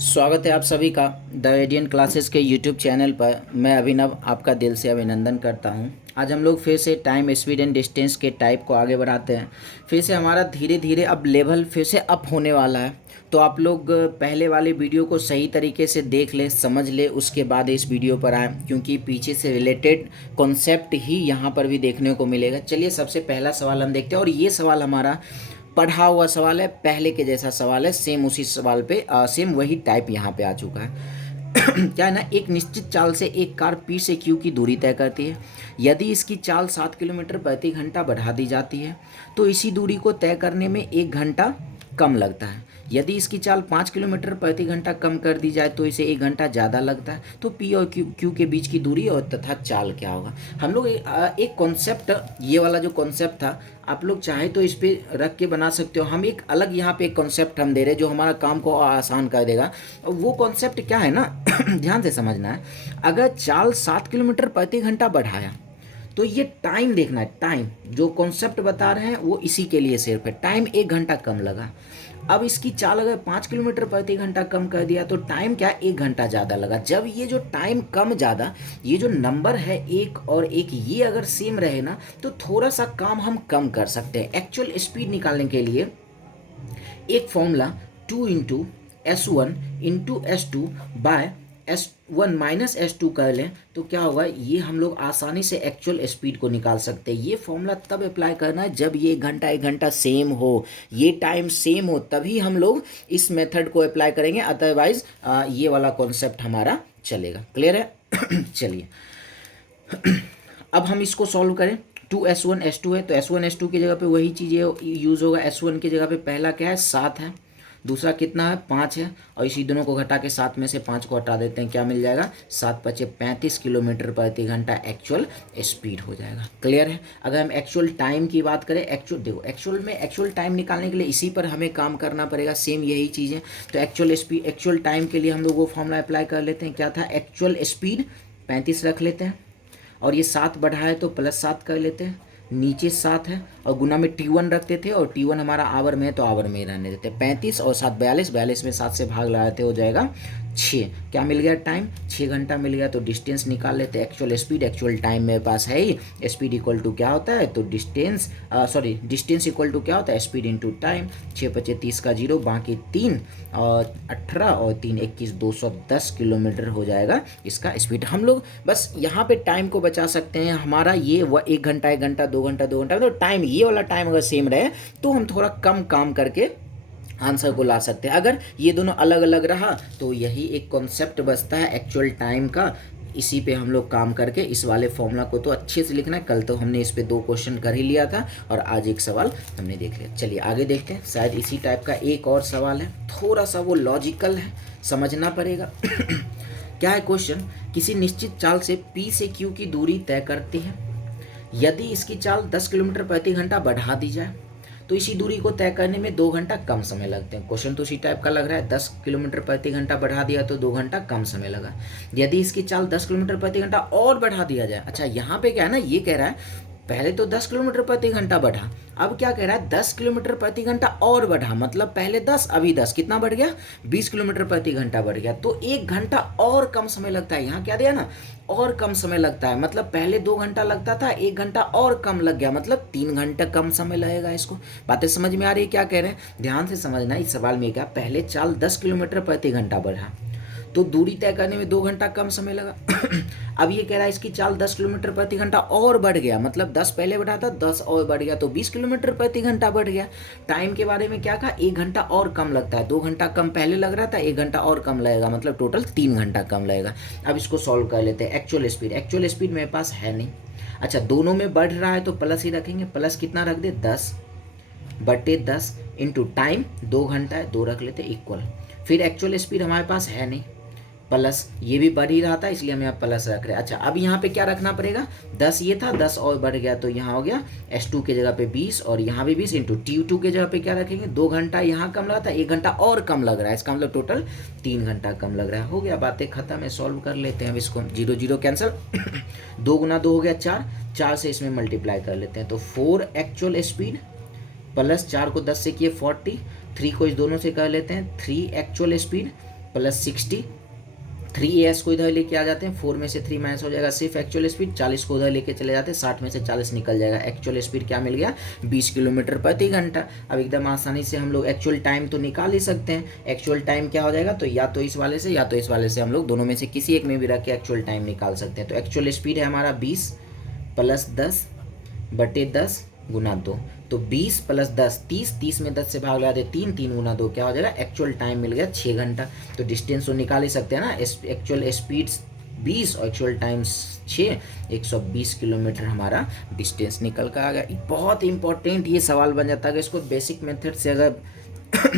स्वागत है आप सभी का द रेडियंट क्लासेस के यूट्यूब चैनल पर। मैं अभिनव आपका दिल से अभिनंदन करता हूं। आज हम लोग फिर से टाइम, स्पीड एंड डिस्टेंस के टाइप को आगे बढ़ाते हैं। फिर से हमारा धीरे धीरे अब लेवल फिर से अप होने वाला है। तो आप लोग पहले वाले वीडियो को सही तरीके से देख ले, समझ ले, उसके बाद इस वीडियो पर आए, क्योंकि पीछे से रिलेटेड कॉन्सेप्ट ही यहाँ पर भी देखने को मिलेगा। चलिए सबसे पहला सवाल हम देखते हैं, और ये सवाल हमारा पढ़ा हुआ सवाल है, पहले के जैसा सवाल है, सेम उसी सवाल पे सेम वही टाइप यहाँ पे आ चुका है। क्या है ना, एक निश्चित चाल से एक कार पी से क्यू की दूरी तय करती है। यदि इसकी चाल 7 किलोमीटर प्रति घंटा बढ़ा दी जाती है तो इसी दूरी को तय करने में 1 घंटा कम लगता है। यदि इसकी चाल 5 किलोमीटर प्रति घंटा कम कर दी जाए तो इसे 1 घंटा ज़्यादा लगता है। तो पी और क्यू के बीच की दूरी और तथा चाल क्या होगा। हम लोग एक कॉन्सेप्ट, ये वाला जो कॉन्सेप्ट था, आप लोग चाहे तो इस पे रख के बना सकते हो। हम एक अलग यहाँ पे एक कॉन्सेप्ट हम दे रहे हैं जो हमारा काम को आसान कर देगा। वो कॉन्सेप्ट क्या है ना, ध्यान से समझना है। अगर चाल 7 किलोमीटर प्रति घंटा बढ़ाया तो ये टाइम देखना है। टाइम जो कॉन्सेप्ट बता रहे हैं वो इसी के लिए सिर्फ है। टाइम 1 घंटा कम लगा। अब इसकी चाल अगर 5 किलोमीटर प्रति घंटा कम कर दिया तो टाइम क्या, 1 घंटा ज़्यादा लगा। जब ये जो टाइम कम ज़्यादा, ये जो नंबर है एक और एक, ये अगर सेम रहे ना तो थोड़ा सा काम हम कम कर सकते हैं। एक्चुअल स्पीड निकालने के लिए एक formula 2 into S1 into S2 by S1 minus S2 कर लें तो क्या होगा, ये हम लोग आसानी से एक्चुअल स्पीड को निकाल सकते हैं। ये फॉर्मूला तब अप्लाई करना है जब ये 1 घंटा सेम हो, ये टाइम सेम हो, तभी हम लोग इस मेथड को अप्लाई करेंगे। अदरवाइज ये वाला कॉन्सेप्ट हमारा चलेगा। क्लियर है? चलिए अब हम इसको सॉल्व करें। 2S1 S2 है तो S1 S2 की जगह पे वही चीज़ें यूज़ होगा। S1 की जगह पे पहला क्या है, 7 है, दूसरा कितना है, 5 है, और इसी दोनों को घटा के 7 में से 5 को हटा देते हैं, क्या मिल जाएगा, 7 × 5 = 35 किलोमीटर प्रति घंटा एक्चुअल स्पीड हो जाएगा। क्लियर है? अगर हम एक्चुअल टाइम की बात करें, देखो एक्चुअल टाइम निकालने के लिए इसी पर हमें काम करना पड़ेगा, सेम यही चीज़ है। तो एक्चुअल टाइम के लिए हम लोग वो फॉर्मूला अप्लाई कर लेते हैं। क्या था, एक्चुअल स्पीड 35 रख लेते हैं, और ये 7 बढ़ाए तो +7 कर लेते हैं, नीचे 7 है, और गुना में T1 रखते थे, और T1 हमारा आवर में है तो आवर में ही रहने देते। 35 और 7 42, 42 में 7 से भाग लगाते हो जाएगा 6। क्या मिल गया, टाइम 6 घंटा मिल गया। तो डिस्टेंस निकाल लेते हैं। एक्चुअल स्पीड, एक्चुअल टाइम मेरे पास है ही। स्पीड इक्वल टू क्या होता है, तो डिस्टेंस इक्वल टू क्या होता है, स्पीड इंटू टाइम। 6 × 5 = 30 का 0, बाकी 3 और 18 और 3 = 21, 210 किलोमीटर हो जाएगा इसका स्पीड। हम लोग बस यहाँ पे टाइम को बचा सकते हैं। हमारा ये 1 घंटा 1 घंटा 2 घंटा 2 घंटा, तो टाइम, ये वाला टाइम अगर सेम रहे तो हम थोड़ा कम काम करके आंसर को ला सकते हैं। अगर ये दोनों अलग अलग रहा तो यही एक कॉन्सेप्ट बचता है एक्चुअल टाइम का। इसी पे हम लोग काम करके इस वाले फॉर्मूला को तो अच्छे से लिखना है। कल तो हमने इस पे 2 क्वेश्चन कर ही लिया था और आज एक सवाल हमने देख लिया। चलिए आगे देखते हैं। शायद इसी टाइप का एक और सवाल है, थोड़ा सा वो लॉजिकल है, समझना पड़ेगा। क्या है क्वेश्चन, किसी निश्चित चाल से P से Q की दूरी तय करती है। यदि इसकी चाल 10 किलोमीटर प्रति घंटा बढ़ा दी जाए तो इसी दूरी को तय करने में 2 घंटा कम समय लगते हैं। क्वेश्चन तो इसी टाइप का लग रहा है। 10 किलोमीटर प्रति घंटा बढ़ा दिया तो 2 घंटा कम समय लगा। यदि इसकी चाल 10 किलोमीटर प्रति घंटा और बढ़ा दिया जाए, अच्छा यहाँ पे क्या है ना, ये कह रहा है पहले तो 10 किलोमीटर प्रति घंटा बढ़ा, अब क्या कह रहा है, 10 किलोमीटर प्रति घंटा और बढ़ा, मतलब पहले 10 अभी 10, कितना बढ़ गया, 20 किलोमीटर प्रति घंटा बढ़ गया। तो 1 घंटा और कम समय लगता है। यहाँ क्या दिया ना, और कम समय लगता है, मतलब पहले 2 घंटा लगता था, 1 घंटा और कम लग गया, मतलब 3 घंटा कम समय लगेगा। इसको बातें समझ में आ रही है क्या कह रहे हैं? ध्यान से समझना। इस सवाल में क्या, पहले चाल 10 किलोमीटर प्रति घंटा बढ़ा तो दूरी तय करने में 2 घंटा कम समय लगा। अब ये कह रहा है इसकी चाल 10 किलोमीटर प्रति घंटा और बढ़ गया, मतलब 10 पहले बढ़ा था, 10 और बढ़ गया तो 20 किलोमीटर प्रति घंटा बढ़ गया। टाइम के बारे में क्या कहा, 1 घंटा और कम लगता है। 2 घंटा कम पहले लग रहा था, 1 घंटा और कम लगेगा, मतलब टोटल 3 घंटा कम लगेगा। अब इसको सॉल्व कर लेते हैं। एक्चुअल स्पीड मेरे पास है नहीं। अच्छा, दोनों में बढ़ रहा है तो प्लस ही रखेंगे। प्लस कितना रख दे, 10/10 इंटू टाइम 2 घंटा है, 2 रख लेते इक्वल। फिर एक्चुअल स्पीड हमारे पास है नहीं, प्लस ये भी बढ़ ही रहा था इसलिए हम यहाँ प्लस रख रहे हैं। अच्छा, अब यहाँ पे क्या रखना पड़ेगा, 10 ये था, 10 और बढ़ गया तो यहाँ हो गया S2 के जगह पे 20 और यहाँ भी 20 इंटू T2 के जगह पे क्या रखेंगे, 2 घंटा यहाँ कम लगा था, 1 घंटा और कम लग रहा है, इसका मतलब टोटल 3 घंटा कम लग रहा है। हो गया, बातें खत्म है। सॉल्व कर लेते हैं अब इसको। 0 0 कैंसिल। 2 × 2 हो गया 4, 4 से इसमें मल्टीप्लाई कर लेते हैं तो 4 एक्चुअल स्पीड प्लस 4 को 10 से किए 40, 3 को इस दोनों से कर लेते हैं 3 एक्चुअल स्पीड प्लस 60, 3as को इधर लेके आ जाते हैं, 4 में से 3 माइनस हो जाएगा सिर्फ एक्चुअल स्पीड, 40 को उधर लेके चले जाते हैं, 60 में से 40 निकल जाएगा, एक्चुअल स्पीड क्या मिल गया 20 किलोमीटर प्रति घंटा। अब एकदम आसानी से हम लोग एक्चुअल टाइम तो निकाल ही सकते हैं। एक्चुअल टाइम क्या हो जाएगा, तो या तो इस वाले से या तो इस वाले से हम लोग दोनों में से किसी एक में भी रख के एक्चुअल टाइम निकाल सकते हैं। तो एक्चुअल स्पीड है हमारा 20 प्लस 10 बटे 10 गुना 2, तो 20 प्लस 10 30, 30 में 10 से भाग लगा दे 3, 3 गुना 2 क्या हो जाएगा, एक्चुअल टाइम मिल गया 6 घंटा। तो डिस्टेंस तो निकाल ही सकते हैं ना, एक्चुअल स्पीड 20 और एक्चुअल टाइम 6, 120 किलोमीटर हमारा डिस्टेंस निकल कर आ गया। बहुत इंपॉर्टेंट ये सवाल बन जाता है। अगर इसको बेसिक मेथड से अगर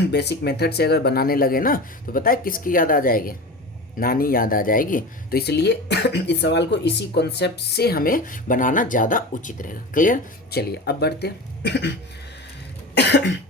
बेसिक मेथड से अगर बनाने लगे ना तो पता है किसकी याद आ जाएगी, नानी याद आ जाएगी। तो इसलिए इस सवाल को इसी कॉन्सेप्ट से हमें बनाना ज़्यादा उचित रहेगा। क्लियर, चलिए अब बढ़ते हैं।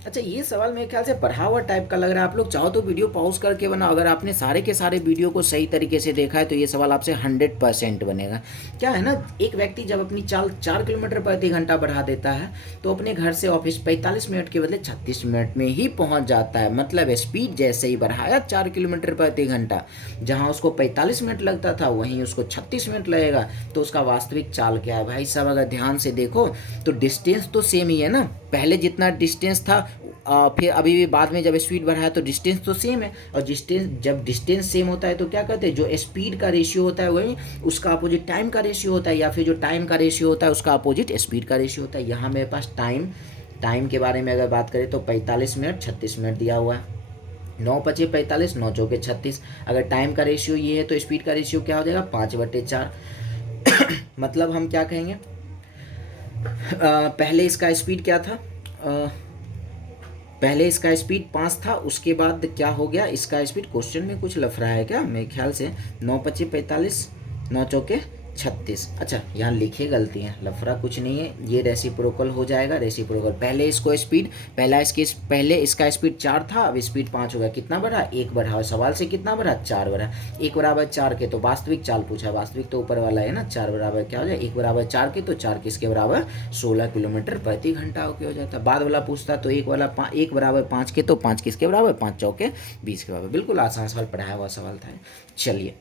अच्छा, ये सवाल मेरे ख्याल से पढ़ा हुआ टाइप का लग रहा है। आप लोग चाहो तो वीडियो पॉज करके बनाओ। अगर आपने सारे के सारे वीडियो को सही तरीके से देखा है तो ये सवाल आपसे 100% बनेगा। क्या है ना, एक व्यक्ति जब अपनी चाल 4 किलोमीटर प्रति घंटा बढ़ा देता है तो अपने घर से ऑफिस 45 मिनट के बदले 36 मिनट में ही पहुंच जाता है। मतलब स्पीड जैसे ही बढ़ाया 4 किलोमीटर प्रति घंटा, जहाँ उसको 45 मिनट लगता था वहीं उसको 36 मिनट लगेगा। तो उसका वास्तविक चाल क्या है भाई साहब, अगर ध्यान से देखो तो डिस्टेंस तो सेम ही है ना, पहले जितना डिस्टेंस था फिर अभी भी बाद में जब स्पीड बढ़ाया तो डिस्टेंस तो सेम है। और जब डिस्टेंस सेम होता है तो क्या कहते हैं, जो स्पीड का रेशियो होता है वही उसका अपोजिट टाइम का रेशियो होता है, या फिर जो टाइम का रेशियो होता है उसका अपोजिट स्पीड का रेशियो होता है। यहाँ मेरे पास टाइम के बारे में अगर बात करें तो 45 मिनट 36 मिनट दिया हुआ है, 9 पचे 45, 9 चौके 36। अगर टाइम का रेशियो ये है तो स्पीड का रेशियो क्या हो जाएगा 5/4। मतलब हम क्या कहेंगे, पहले इसका स्पीड क्या था, पहले इसका स्पीड 5 था, उसके बाद क्या हो गया इसका स्पीड, क्वेश्चन में कुछ लफड़ा है क्या मेरे ख्याल से, 9 पचे 45, 9 चौके 36। अच्छा, यहाँ लिखे गलती है, लफड़ा कुछ नहीं है, ये रेसिप्रोकल हो जाएगा। रेसिप्रोकल पहले इसको स्पीड पहले इसका स्पीड 4 था, अब स्पीड 5 हो गया, कितना बढ़ा 1 बढ़ा, और सवाल से कितना बढ़ा 4 बढ़ा। 1 बराबर 4 के तो वास्तविक चाल पूछा, वास्तविक तो ऊपर वाला है ना, 4 बराबर क्या हो जाए 1 बराबर 4 के, तो 4 किसके बराबर 16 किलोमीटर प्रति घंटा हो जाता। बाद वाला पूछता तो 1 बराबर 5 के, तो 5 किसके बराबर 5 चौके 20 के बराबर। बिल्कुल आसान सवाल, पढ़ाया हुआ सवाल था। चलिए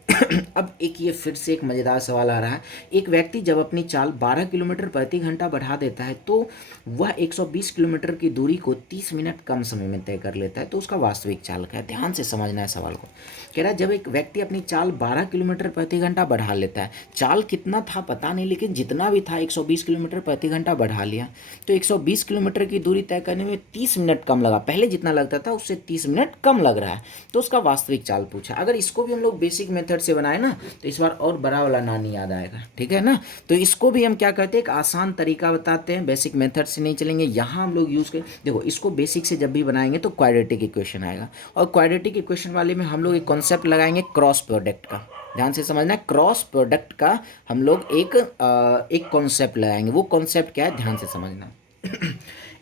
अब एक ये फिर से एक मज़ेदार सवाल आ रहा है। एक व्यक्ति जब अपनी चाल 12 किलोमीटर प्रति घंटा बढ़ा देता है तो वह 120 किलोमीटर की दूरी को 30 मिनट कम समय में तय कर लेता है, तो उसका वास्तविक चाल क्या है। ध्यान से समझना है सवाल को। कह रहा है जब एक व्यक्ति अपनी चाल 12 किलोमीटर प्रति घंटा बढ़ा लेता है, चाल कितना था पता नहीं, लेकिन जितना भी था 120 किलोमीटर प्रति घंटा बढ़ा लिया, तो 120 किलोमीटर की दूरी तय करने में 30 मिनट कम लगा, पहले जितना लगता था उससे 30 मिनट कम लग रहा है, तो उसका वास्तविक चाल पूछा। अगर इसको भी हम लोग बेसिक मेथड से बनाए ना तो इस बार और बड़ा वाला नानी याद आएगा, ठीक है ना। तो इसको भी हम क्या करते हैं, एक आसान तरीका बताते हैं, बेसिक मेथड से नहीं चलेंगे। यहाँ हम लोग यूज़ करें, देखो इसको बेसिक से जब भी बनाएंगे तो क्वाड्रेटिक इक्वेशन आएगा, और क्वाड्रेटिक इक्वेशन वाले में हम लोग एक कॉन्सेप्ट लगाएंगे क्रॉस प्रोडक्ट का। ध्यान से समझना है, क्रॉस प्रोडक्ट का हम लोग एक कॉन्सेप्ट लगाएंगे। वो कॉन्सेप्ट क्या है, ध्यान से समझना।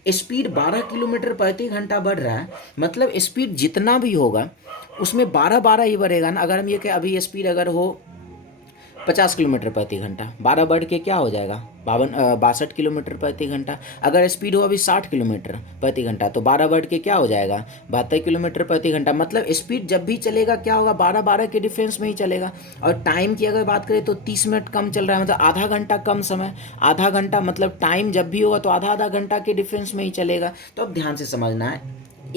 स्पीड 12 किलोमीटर प्रति घंटा बढ़ रहा है, मतलब स्पीड जितना भी होगा उसमें 12 ही बढ़ेगा ना। अगर हम ये कहें अभी स्पीड अगर हो 50 किलोमीटर प्रति घंटा, 12 बढ़ के क्या हो जाएगा 62 किलोमीटर प्रति घंटा। अगर स्पीड हो अभी 60 किलोमीटर प्रति घंटा तो 12 बढ़ के क्या हो जाएगा 72 किलोमीटर प्रति घंटा। मतलब स्पीड जब भी चलेगा क्या होगा 12 के डिफरेंस में ही चलेगा। और टाइम की अगर बात करें तो 30 मिनट कम चल रहा है, मतलब आधा घंटा कम समय, आधा घंटा मतलब टाइम जब भी होगा तो आधा घंटा के डिफरेंस में ही चलेगा। तो अब ध्यान से समझना है,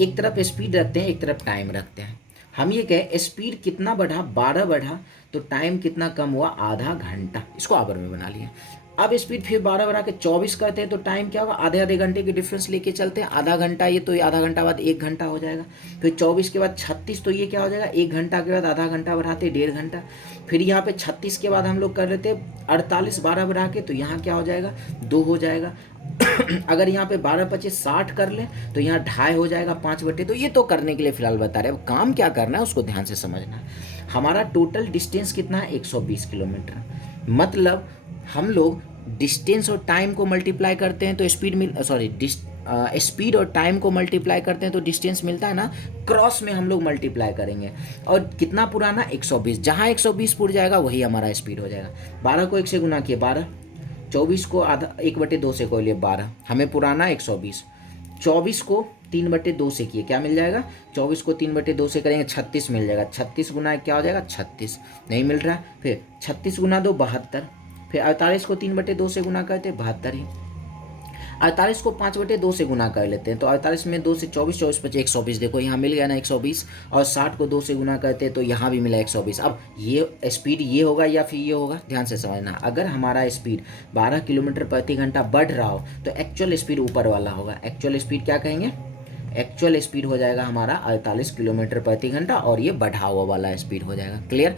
एक तरफ स्पीड रखते हैं एक तरफ टाइम रखते हैं। हम ये कहें स्पीड कितना बढ़ा 12 बढ़ा, तो टाइम कितना कम हुआ आधा घंटा, इसको आवर में बना लिया। अब स्पीड फिर 12 बढ़ा के 24 करते हैं तो टाइम क्या होगा आधे घंटे के डिफरेंस लेके चलते हैं, आधा घंटा ये तो आधा घंटा बाद 1 घंटा हो जाएगा। फिर 24 के बाद 36 तो ये क्या हो जाएगा 1 घंटा के बाद आधा घंटा बढ़ाते 1.5 घंटा। फिर यहाँ पे 36 के बाद हम लोग कर लेते 48 12 बढ़ा के, तो यहाँ क्या हो जाएगा 2 हो जाएगा। अगर यहाँ पे 12 25 60 कर लें तो यहाँ 2.5 हो जाएगा 5/। तो ये तो करने के लिए फिलहाल बता रहे हैं, अब काम क्या करना है उसको ध्यान से समझना है। हमारा टोटल डिस्टेंस कितना है 120 किलोमीटर, मतलब हम लोग डिस्टेंस और टाइम को मल्टीप्लाई करते हैं तो स्पीड और टाइम को मल्टीप्लाई करते हैं तो डिस्टेंस मिलता है ना, क्रॉस में हम लोग मल्टीप्लाई करेंगे। और कितना पुराना 120, जहाँ 120 पुर जाएगा वही हमारा स्पीड हो जाएगा। 12 को 1 से गुना किए 12, 24 को आधा 1/2 से को लिए 12, हमें पुराना 120, 24 को 3/2 से किए, क्या मिल जाएगा? 24 को 3/2 से करेंगे 36 मिल जाएगा। 36 गुना क्या हो जाएगा? 36 नहीं मिल रहा है। फिर 36 गुना 2 72, फिर 48 को 3/2 से गुना करते 72 ही। 48 को 5/2 से गुना कर लेते हैं, तो 48 में 2 से 24, 24 बचे 120, देखो यहाँ मिल गया ना 120। और 60 को 2 से गुना करते हैं तो यहाँ भी मिला 120। अब ये स्पीड ये होगा या फिर ये होगा, ध्यान से समझना। अगर हमारा स्पीड 12 किलोमीटर प्रति घंटा बढ़ रहा हो तो एक्चुअल स्पीड ऊपर वाला होगा। एक्चुअल स्पीड क्या कहेंगे? एक्चुअल स्पीड हो जाएगा हमारा 48 किलोमीटर प्रति घंटा, और ये बढ़ा हुआ वाला स्पीड हो जाएगा। क्लियर?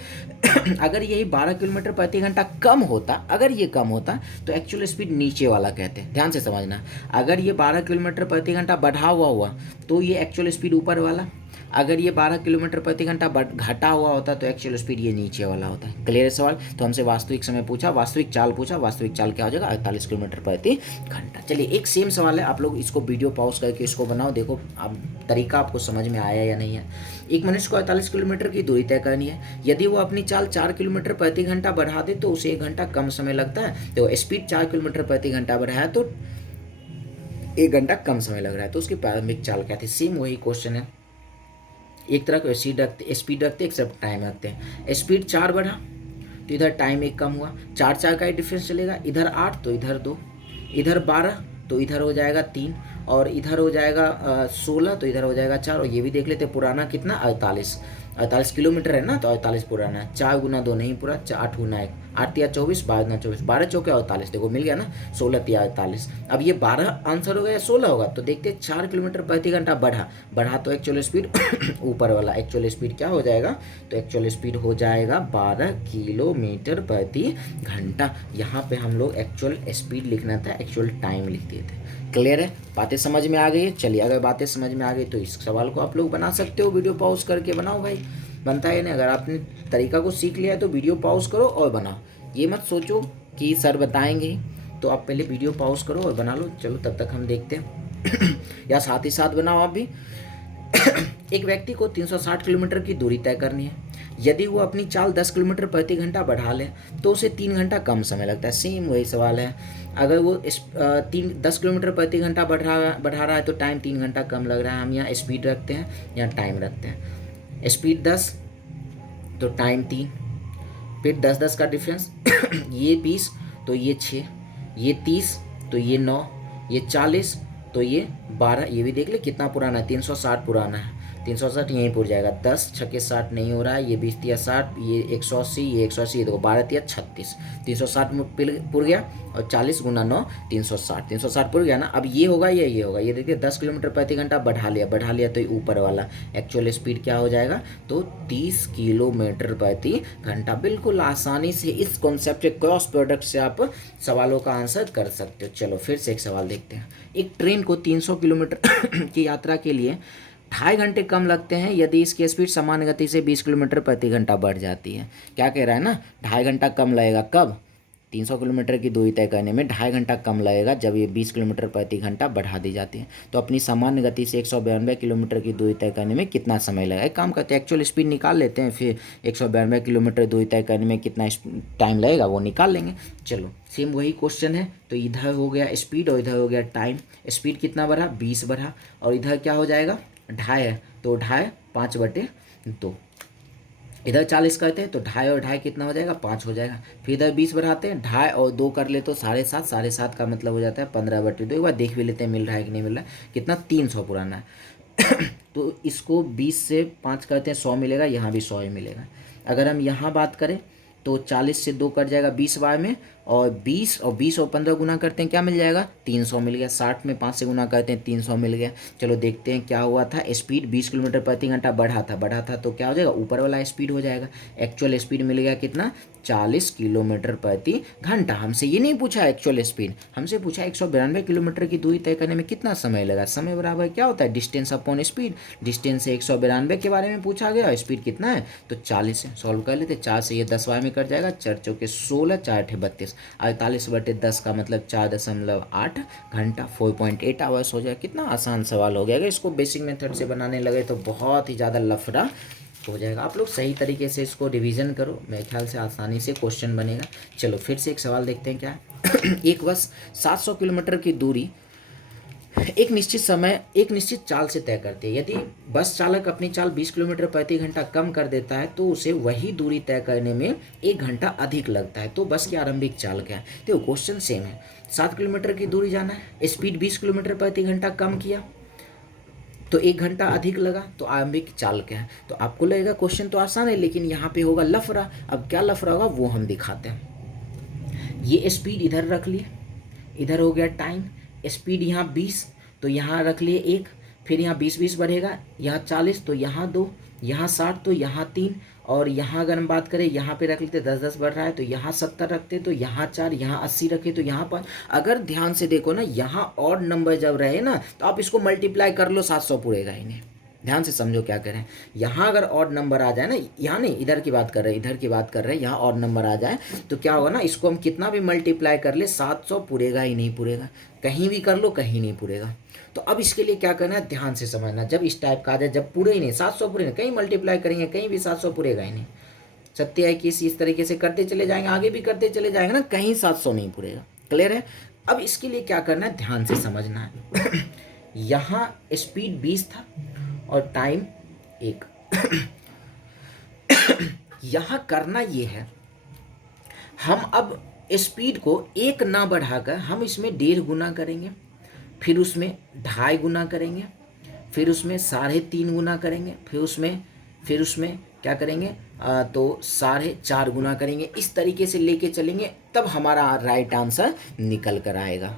अगर यही 12 किलोमीटर प्रति घंटा कम होता, अगर ये कम होता तो एक्चुअल स्पीड नीचे वाला कहते हैं, ध्यान से समझना। अगर ये 12 किलोमीटर प्रति घंटा बढ़ा हुआ तो ये एक्चुअल स्पीड ऊपर वाला, अगर ये 12 किलोमीटर प्रति घंटा घटा हुआ होता तो एक्चुअल स्पीड ये नीचे वाला होता है। क्लियर है सवाल? तो हमसे वास्तविक समय पूछा, वास्तविक चाल पूछा, वास्तविक चाल क्या हो जाएगा? 48 किलोमीटर प्रति घंटा। चलिए एक सेम सवाल है, आप लोग इसको वीडियो पॉज करके इसको बनाओ, देखो अब तरीका आपको समझ में आया या नहीं है। एक मनुष्य को 48 किलोमीटर की दूरी तय करनी है। यदि वो अपनी चाल 4 किलोमीटर प्रति घंटा बढ़ा दे तो उसे 1 घंटा कम समय लगता है। तो स्पीड 4 किलोमीटर प्रति घंटा बढ़ाया तो 1 घंटा कम समय लग रहा है, तो उसकी प्रारंभिक चाल क्या थी? सेम वही क्वेश्चन है, एक तरह का स्पीड रखते एक सब टाइम रखते हैं। स्पीड 4 बढ़ा तो इधर टाइम 1 कम हुआ, 4 का ही डिफरेंस चलेगा, इधर 8 तो इधर 2, इधर 12 तो इधर हो जाएगा 3, और इधर हो जाएगा 16 तो इधर हो जाएगा 4। और ये भी देख लेते पुराना कितना? 48 किलोमीटर है ना, तो 48 पुराना है। 4 गुना 2 नहीं पूरा, 8 गुना 1, 8 तिया 24, 12 गुना 24, 12 चौके 48, देखो मिल गया ना, 16 तिया 48। अब ये 12 आंसर होगा या 16 होगा? तो देखते हैं 4 किलोमीटर प्रति घंटा बढ़ा तो एक्चुअल स्पीड ऊपर वाला एक्चुअल स्पीड क्या हो जाएगा? तो एक्चुअल स्पीड हो जाएगा 12 किलोमीटर प्रति घंटा। यहाँ पे हम लोग एक्चुअल स्पीड लिखना था, एक्चुअल टाइम लिख दिए थे। क्लियर है? बातें समझ में आ गई है? चलिए अगर बातें समझ में आ गई तो इस सवाल को आप लोग बना सकते हो, वीडियो पॉज करके बनाओ भाई, बनता है नहीं। अगर आपने तरीका को सीख लिया है तो वीडियो पॉज करो और बनाओ, ये मत सोचो कि सर बताएंगे ही, तो आप पहले वीडियो पॉज करो और बना लो। चलो तब तक हम देखते हैं या साथ ही साथ बनाओ आप भी। एक व्यक्ति को 360 किलोमीटर की दूरी तय करनी है। यदि वो अपनी चाल 10 किलोमीटर प्रति घंटा बढ़ा ले तो उसे 3 घंटा कम समय लगता है। सेम वही सवाल है, अगर वो 10 किलोमीटर प्रति घंटा बढ़ा रहा है तो टाइम 3 घंटा कम लग रहा है। हम यहाँ स्पीड रखते हैं, यहाँ टाइम रखते हैं। स्पीड 10 तो टाइम 3, फिर 10-10 का डिफरेंस ये 20 तो ये 6, ये 30 तो ये 9, ये 40 तो ये 12। ये भी देख ले कितना पुराना है, 360 पुराना है, 360 यहीं पुर जाएगा। 10 छक्के 60 नहीं हो रहा है, ये 20 तिया 60, ये 180, ये 180, ये देखो 12 तिया 36, 360 में पुर गया, और 40 गुना 9 360, 360 पुर गया ना। अब ये होगा या ये होगा? ये देखिए 10 किलोमीटर प्रति घंटा बढ़ा लिया तो ये ऊपर वाला एक्चुअल स्पीड क्या हो जाएगा? तो 30 किलोमीटर प्रति घंटा। बिल्कुल आसानी से इस कॉन्सेप्ट के क्रॉस प्रोडक्ट से आप सवालों का आंसर कर सकते हो। चलो फिर से एक सवाल देखते हैं। एक ट्रेन को 300 किलोमीटर की यात्रा के लिए 2.5 घंटे कम लगते हैं यदि इसकी स्पीड सामान्य गति से 20 किलोमीटर प्रति घंटा बढ़ जाती है। क्या कह रहा है ना, 2.5 घंटा कम लगेगा। कब? 300 किलोमीटर की दूरी तय करने में 2.5 घंटा कम लगेगा जब ये 20 किलोमीटर प्रति घंटा बढ़ा दी जाती है। तो अपनी सामान्य गति से 192 किलोमीटर की दूरी तय करने में कितना समय लगेगा? एक काम करते हैं, एक्चुअल स्पीड निकाल लेते हैं, फिर 192 किलोमीटर दूरी तय करने में कितना टाइम लगेगा वो निकाल लेंगे। चलो सेम वही क्वेश्चन है, तो इधर हो गया स्पीड और इधर हो गया टाइम। स्पीड कितना बढ़ा? 20 बढ़ा, और इधर क्या हो जाएगा? 2.5 है तो 2.5 5/2, इधर 40 करते हैं तो 2.5 और 2.5 कितना हो जाएगा? 5 हो जाएगा। फिर इधर 20 बढ़ाते हैं, 2.5 और 2 कर ले तो 7.5, 7.5 का मतलब हो जाता है 15/2। एक बार देख भी लेते हैं मिल रहा है कि नहीं मिल रहा है। कितना? 300 पुराना है तो इसको 20 से 5 करते हैं, 100 मिलेगा, यहाँ भी 100 ही मिलेगा। अगर हम यहाँ बात करें तो 40 से 2 कट जाएगा 20 बार में, और 20 और 15 गुना करते हैं क्या मिल जाएगा? 300 मिल गया। 60 में 5 से गुना करते हैं 300 मिल गया। चलो देखते हैं क्या हुआ था। स्पीड 20 किलोमीटर प्रति घंटा बढ़ा था तो क्या हो जाएगा? ऊपर वाला स्पीड हो जाएगा। एक्चुअल स्पीड मिल गया कितना? 40 किलोमीटर प्रति घंटा। हमसे ये नहीं पूछा एक्चुअल स्पीड, हमसे पूछा 192 किलोमीटर की दूरी तय करने में कितना समय लगा। समय बराबर क्या होता है? Distance upon speed. डिस्टेंस से 192 के बारे में पूछा गया, स्पीड कितना है? तो 40 है। सॉल्व कर लेते, 4 से ये 10 बार में कट जाएगा, 4 चौके 16, 4 अठे 32, 48/10 का मतलब 4.8 घंटा, 4.8 आवर्स हो जाए। कितना आसान सवाल हो गया। अगर इसको बेसिक मेथड से बनाने लगे तो बहुत ही ज़्यादा लफड़ा हो जाएगा। आप लोग सही तरीके से इसको रिवीजन करो, मेरे ख्याल से आसानी से क्वेश्चन बनेगा। चलो फिर से एक सवाल देखते हैं क्या है। एक बस 700 किलोमीटर की दूरी एक निश्चित समय एक निश्चित चाल से तय करती है। यदि बस चालक अपनी चाल 20 किलोमीटर प्रति घंटा कम कर देता है तो उसे वही दूरी तय करने में 1 घंटा अधिक लगता है। तो बस की आरंभिक चाल क्या है? तो क्वेश्चन सेम है, 7 किलोमीटर की दूरी जाना है, स्पीड 20 किलोमीटर प्रति घंटा कम किया तो 1 घंटा अधिक लगा, तो आरंभिक चाल क्या है? तो आपको लगेगा क्वेश्चन तो आसान है, लेकिन यहाँ पे होगा लफड़ा। अब क्या लफड़ा होगा वो हम दिखाते हैं। ये स्पीड इधर रख लिए, इधर हो गया टाइम, स्पीड यहाँ 20 तो यहाँ रख लिए 1, फिर यहाँ 20 बढ़ेगा, यहाँ 40 तो यहाँ 2, यहाँ 60 तो यहाँ 3, और यहाँ अगर हम बात करें यहाँ पे रख लेते 10 बढ़ रहा है तो यहाँ 70 रखते, तो यहाँ 4, यहाँ 80 रखे तो यहाँ 5। अगर ध्यान से देखो ना, यहाँ ऑड नंबर जब रहे ना तो आप इसको मल्टीप्लाई कर लो, 700 पूरेगा ही नहीं। ध्यान से समझो क्या करें। यहाँ अगर ऑड नंबर आ जाए ना, यहाँ नहीं, इधर की बात कर रहे हैं, इधर की बात कर रहे हैं, यहाँ ऑड नंबर आ जाए तो क्या होगा ना, इसको हम कितना भी मल्टीप्लाई कर ले 700 पूरेगा ही नहीं पूरेगा। कहीं भी कर लो कहीं नहीं पूरेगा। तो अब इसके लिए क्या करना है, ध्यान से समझना। जब इस टाइप का आ जाए, जब पूरे ही नहीं 700 पूरे नहीं, कहीं मल्टीप्लाई करेंगे कहीं भी 700 पूरेगा ही नहीं। 27 इस तरीके से करते चले जाएंगे, आगे भी करते चले जाएंगे ना, कहीं 700 नहीं पूरेगा। क्लियर है? अब इसके लिए क्या करना है, ध्यान से समझना है। यहाँ स्पीड 20 था और टाइम 1। यहाँ करना ये है, हम अब स्पीड को 1 ना बढ़ाकर हम इसमें 1.5 गुना करेंगे, फिर उसमें 2.5 गुना करेंगे, फिर उसमें 3.5 गुना करेंगे, फिर उसमें क्या करेंगे, तो 4.5 गुना करेंगे। इस तरीके से लेके चलेंगे, तब हमारा राइट आंसर निकल कर आएगा।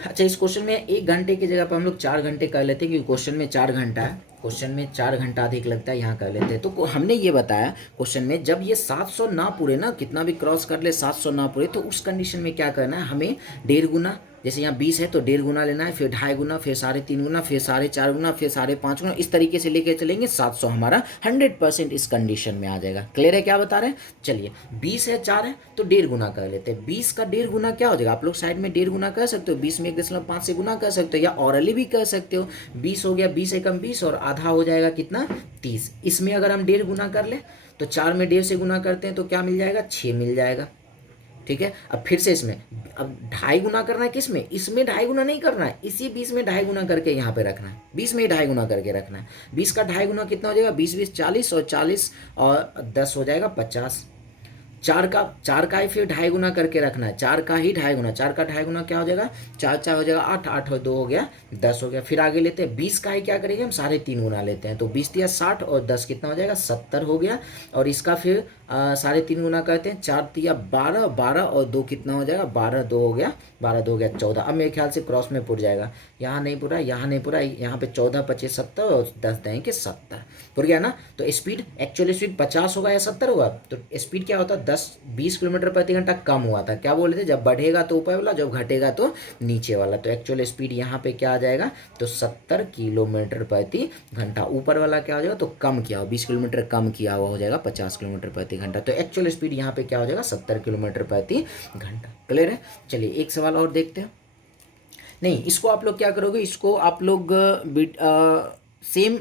अच्छा, इस क्वेश्चन में 1 घंटे की जगह पर हम लोग 4 घंटे कर लेते हैं, क्योंकि क्वेश्चन में 4 घंटा है, क्वेश्चन में 4 घंटा अधिक लगता है, यहाँ कर लेते हैं। तो हमने ये बताया क्वेश्चन में, जब ये 700 ना पूरे ना, कितना भी क्रॉस कर ले 700 ना पूरे, तो उस कंडीशन में क्या करना है, हमें 1.5 गुना, जैसे यहाँ 20 है तो 1.5 गुना लेना है, फिर 2.5 गुना, फिर 3.5 गुना, फिर 4.5 गुना, फिर 5.5 गुना, इस तरीके से लेके चलेंगे। 700 हमारा 100% इस कंडीशन में आ जाएगा। क्लियर है क्या बता रहे हैं? चलिए, 20 है 4 है तो 1.5 गुना कर लेते हैं। 20 का 1.5 गुना क्या हो जाएगा, आप लोग साइड में 1.5 गुना कर सकते हो, 20 में 1.5 से गुना कर सकते हो, या ऑरली भी कर सकते हो। 20 हो गया, 20 एकम 20 और आधा हो जाएगा कितना, 30। इसमें अगर हम 1.5 गुना कर ले तो 4 में 1.5 से गुना करते हैं तो क्या मिल जाएगा, 6 मिल जाएगा। ठीक है, अब फिर से इसमें अब 2.5 गुना करना है, किसमें, इसमें 2.5 गुना नहीं करना है, इसी 20 में 2.5 गुना करके यहाँ पे रखना है, 20 में ही 2.5 गुना करके रखना है। 20 का 2.5 गुना कितना हो जाएगा, 20 20 40 और 40 और 10 हो जाएगा 50। 4 का ही फिर 2.5 गुना करके रखना है, 4 का ही 2.5 गुना, 4 का 2.5 गुना क्या हो जाएगा, 4 4 हो जाएगा 8, 8 और 2 हो गया 10 हो गया। फिर आगे लेते हैं, 20 का ही क्या करेंगे हम, 3.5 गुना लेते हैं, तो 20 दिया 60 और 10 कितना हो जाएगा, 70 हो गया। और इसका फिर 3.5 गुना करते हैं, 4 दिया 12, 12 और 2 कितना हो जाएगा, 12 2 हो गया, 12 2 हो गया 14। अब मेरे ख्याल से क्रॉस में पुर जाएगा, यहाँ नहीं पूरा, यहाँ नहीं पूरा, यहाँ पे 14 25 70 और 10 देंगे 70 पुर गया ना। तो स्पीड, एक्चुअल स्पीड 50 होगा या 70 होगा, तो स्पीड क्या होता है, 20 किलोमीटर प्रति घंटा कम हुआ था। क्या बोले थे, जब बढ़ेगा तो ऊपर वाला, जब घटेगा तो नीचे वाला। तो एक्चुअल स्पीड यहाँ पे क्या आ जाएगा, तो 70 किलोमीटर प्रति घंटा। ऊपर वाला क्या हो जाएगा, तो कम किया हो, 20 किलोमीटर कम किया हुआ हो जाएगा 50 किलोमीटर प्रति घंटा। तो एक्चुअल स्पीड यहाँ पे क्या हो जाएगा, 70 किलोमीटर प्रति घंटा। क्लियर है? चलिए एक सवाल और देखते हैं। नहीं, इसको आप लोग क्या करोगे, इसको आप लोग सेम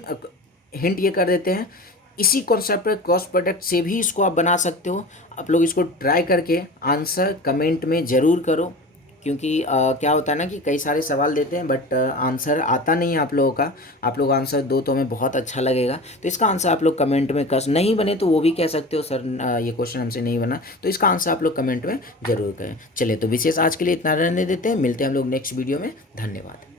हिंट ये कर देते हैं, इसी कॉन्सेप्ट पर क्रॉस प्रोडक्ट से भी इसको आप बना सकते हो। आप लोग इसको ट्राई करके आंसर कमेंट में ज़रूर करो, क्योंकि क्या होता है ना कि कई सारे सवाल देते हैं बट आंसर आता नहीं है आप लोगों का। आप लोग आंसर दो तो हमें बहुत अच्छा लगेगा। तो इसका आंसर आप लोग कमेंट में कर, नहीं बने तो वो भी कह सकते हो सर ये क्वेश्चन हमसे नहीं बना, तो इसका आंसर आप लोग कमेंट में ज़रूर करें। चलिए, तो विशेष आज के लिए इतना रहने देते हैं, मिलते हैं हम लोग नेक्स्ट वीडियो में। धन्यवाद।